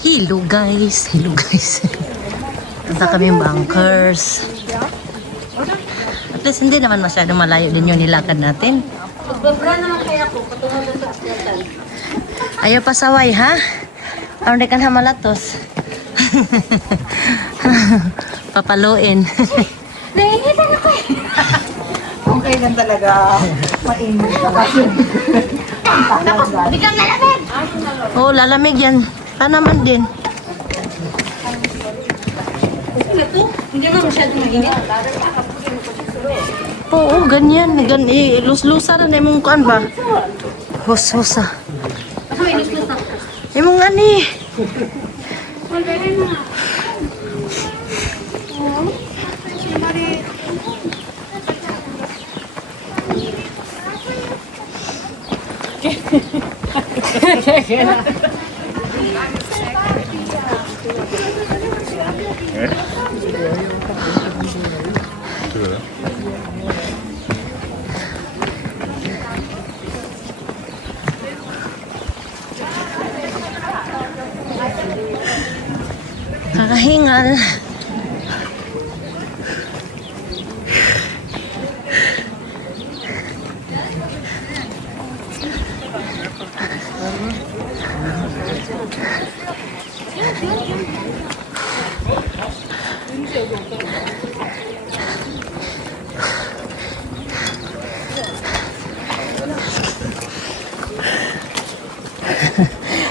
Hello guys, hello guys. Punta kami bunkers. At least hindi naman masyadong malayo din yung nilakad natin. Babra naman kaya ako, patungo doon sa aspetan. Ayaw pasaway ha? Parang di ka na malatos. Papaluin. Nainitan ako eh. Okay lang talaga. Mainit na kasi. Di kang lalamig. Oo, lalamig yan. Pa naman din. Ano to? Hindi na masyadong mainit. Oo, ganyan. Lus-lusa na mong kuan ba? Hus-husa. Ako may luslus na. Imong ani. Kakahingal.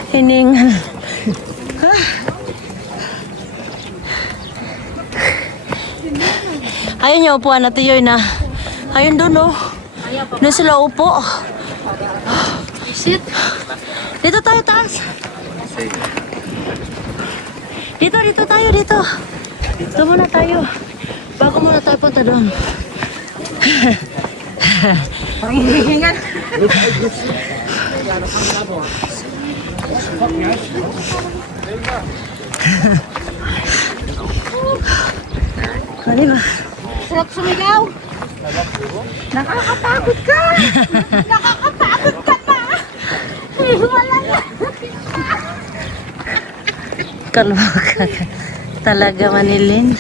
Hiningal. Ayun yung upuan na tiyoy na. Ayun doon oh. Doon sila upo. Sit. Dito tayo taas. Dito tayo dito. Dito muna tayo. Bago muna tayo punta doon. Parang hinihingan. Kali ba? Sarap sumigaw. Nakakatakot ka. Nakakatakot ka na. Wala na. Kalma ka. Talaga Manilin.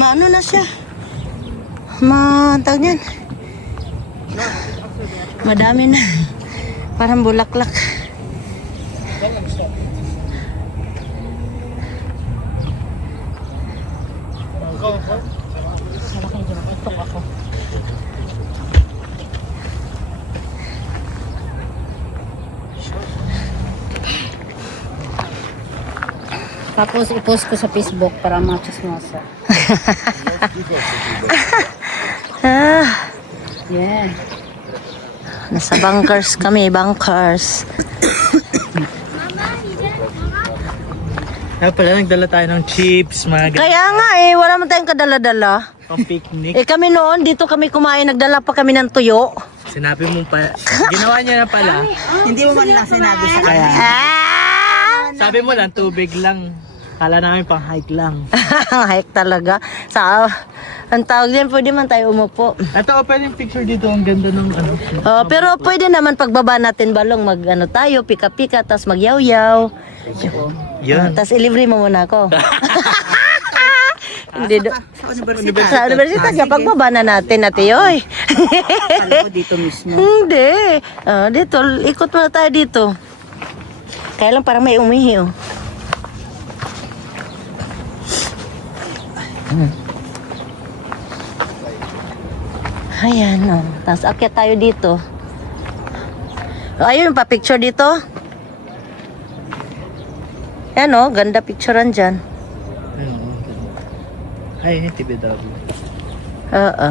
Ano na siya? Tawag niyan. Madami na. Parang bulaklak. Tapos i-post ko sa Facebook para machismosa. Yeah. Nasa bunkers kami, bunkers. Kaya pala nagdala tayo ng chips, mga Kaya nga wala man tayong kadala-dala. pang picnic. Kami noon, dito kami kumain, nagdala pa kami ng tuyo. Sinabi mo pa, ginawa niya na pala. Hindi mo man lang sinabi sa Kaya, Sabi sabi mo lang, tubig lang. Kala namin pang hike lang. hike talaga. Ang tawag din, pwede man tayo umupo. Ito, open yung picture dito. Ang ganda ng ano. Pero pwede naman pagbaba natin balong tayo, pika-pika, tapos magyaw-yaw. Yan. Tapos ilibre mo muna ako. Hindi sa universidad, pagbaba na natin Yoy. Kala ko dito mismo. Hindi. Dito, ikot muna tayo dito. Kaya lang parang may umihi oh. Ayan oh. Tapos akyat tayo dito. Ayun, pa-picture dito. Ayan oh, ganda picturean dyan. Ay, TBW. Oo.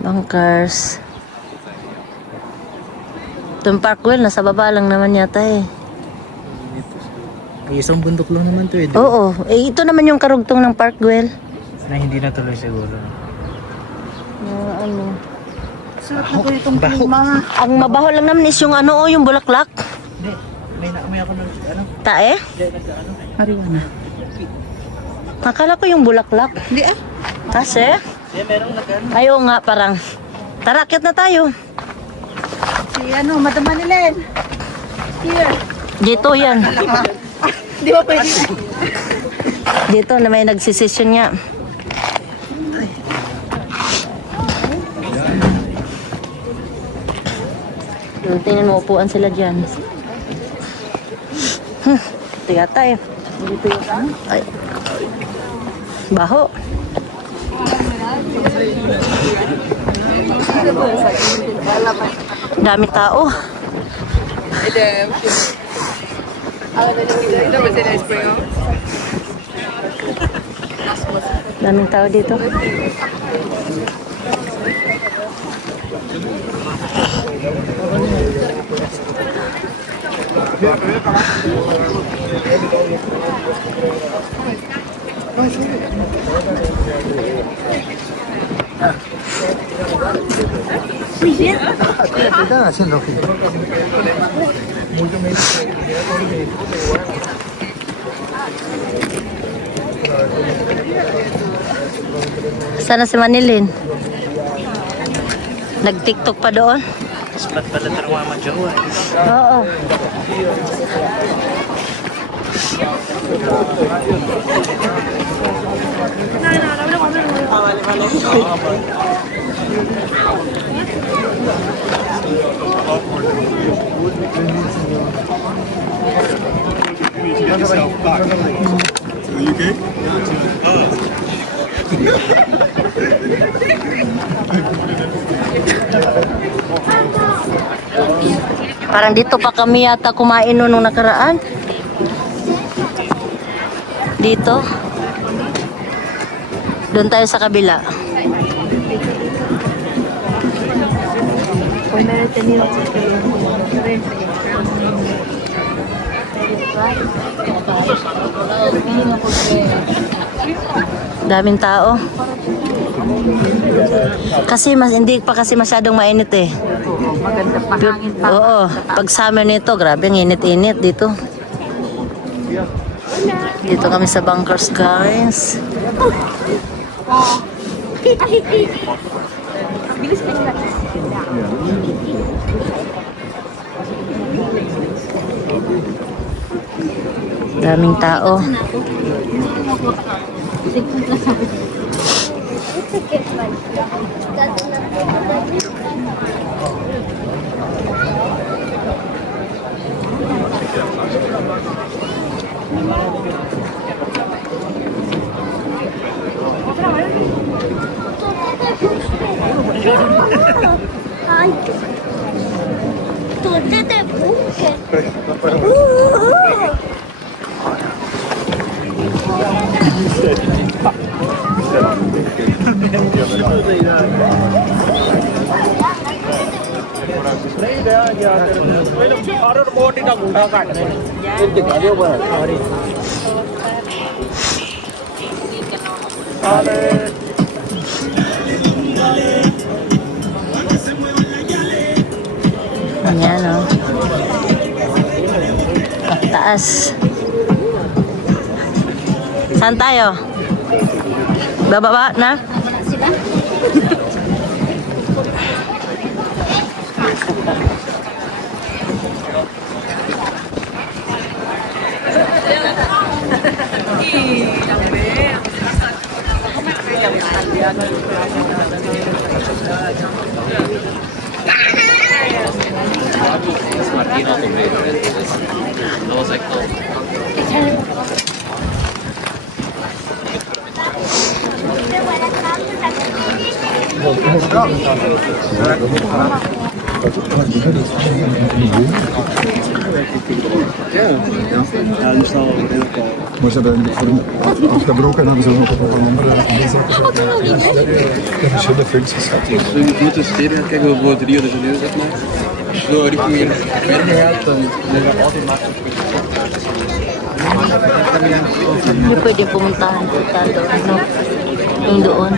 Bunkers. Itong Parkwell, nasa baba lang naman yata eh. Isang bundok lang naman to eh. Oo. Ito naman yung karugtong ng Parkwell. Na hindi natuloy siguro. Ano? Sarap na po itong klima. Ang mabaho lang naman is yung yung bulaklak. Hindi, may naamoy ako ng ano. Tae? Hindi, nag-ano. Marijuana. Akala ko yung bulaklak. Hindi Kasi? Meron nag-ano. Ayaw nga parang Tara, akyat na tayo. Si ano, Madam Manilen. Here. Dito yan. Di ba pwede? Dito na may nagsisession nga. Tingnan mo, upuan sila dyan. Tiga tayo. Dito yung ano? Ay. Baho. Dami tao. Daming tao dito. Sana si Manilin? Nag-TikTok pa doon? Spot pala tarong mga jowa. Oo. Parang dito pa kami yata kumain noon nung nakaraan. Dito. Doon tayo sa kabila. Daming tao. Kasi hindi pa kasi masyadong mainit eh. Maganda pa hangin pa. Oo, pag summer nito, grabe ang init-init dito. Dito kami sa bunkers, guys. Bilis ka nila. Daming tao. Ay. Tú te busques. Ayan o. Taas. Saan tayo? Bababa na? Maar ze hebben afgebroken en hebben ze nog op een andere verschillende functies gehad. Als we in de moeten steden gaan kijken, bijvoorbeeld Rio de Janeiro, zeg maar. Als je zo richting hier verder gaat, dan gaat altijd maar Hindi pwede pumuntahan kita doon, no? Yung doon.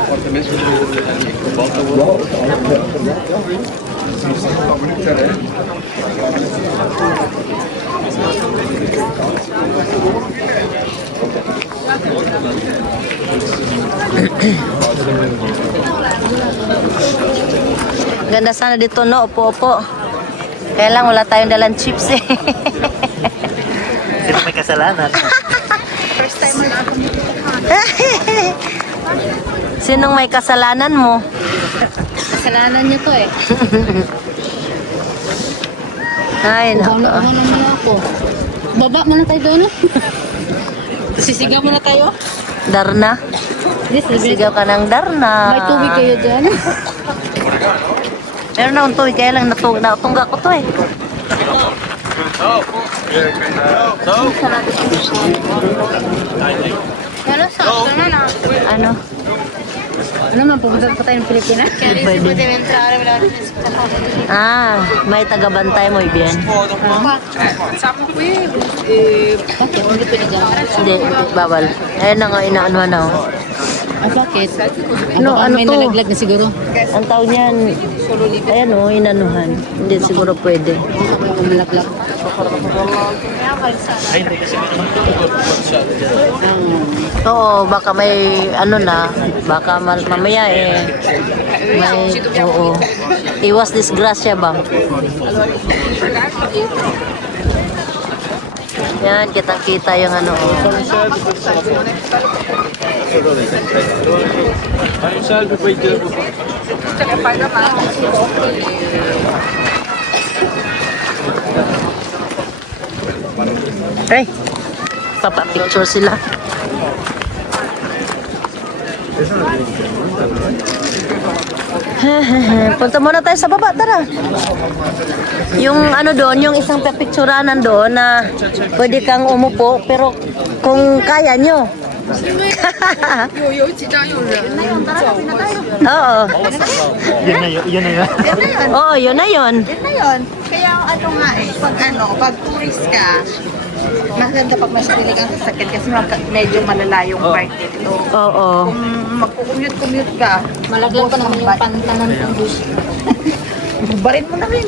appartementen gebouwd te worden. Ganda sana dito, no? Opo-opo. Kaya lang wala tayong dalang chips eh. Sino may kasalanan? Sinong may kasalanan mo? Kasalanan niyo to eh. Ay, Uhanan nako. niyo ako. Baba muna tayo doon. Sisigaw muna tayo. Darna. Sigaw ka ng Darna. May tubig kayo dyan. Meron na akong tubig, kaya lang natungga ko to eh. Ano sa na na? Ano? Ano man, pupunta pa tayo ng Pilipinas? Pwede. Ah, may taga-bantay mo, Ibian. Bakit? Hindi pwede dyan. Hindi, bawal. Ayun na nga, inaanuhan na ako. Ah, bakit? Ano, Baka ano may to? nalaglag na siguro. Ang tao niyan, ayan o, inanuhan. Hindi siguro pwede. Baka may nalaglag. Ay, hindi kasi Oo, baka may ano na, baka mamaya eh. May, oo. Iwas disgrasya ba? Yan, kitang-kita yung ano. Oh. Ay, papa-picture sila. Punta muna tayo sa baba, tara. Yung ano doon, yung isang pictureanan doon na pwede kang umupo, pero kung kaya nyo. Oo. yun na yun. Oo, yun na yun. Yun na yun. Kaya ano nga eh, pag tourist ka, maganda pag may sarili kang sasakyan kasi medyo malala yung park dito. Oo. Kung magkukumute ka, Malaglag pa naman yung pantanan ng bus. bubarin mo na rin.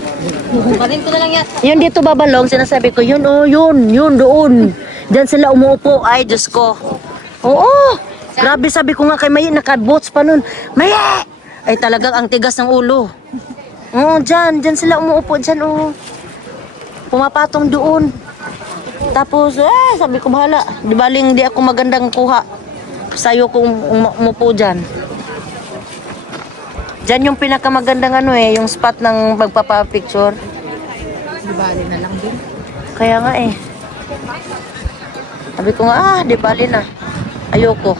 Bukarin ko na lang yan. Yun dito babalong, sinasabi ko, yun oh, yun doon. Diyan sila umuupo. Ay, Diyos ko. Oo. Grabe, sabi ko nga kay Mayi, naka-boots pa nun. Mayi! Ay, talagang ang tigas ng ulo. Oo, dyan sila umuupo, dyan oh. Pumapatong doon. Tapos, sabi ko, bahala. Di baling di ako magandang kuha. Sayo kung umupo dyan. Dyan yung pinakamagandang ano eh, yung spot ng magpapapicture. Di bali na lang din. Kaya nga eh. Sabi ko nga, di bali na. Ayoko.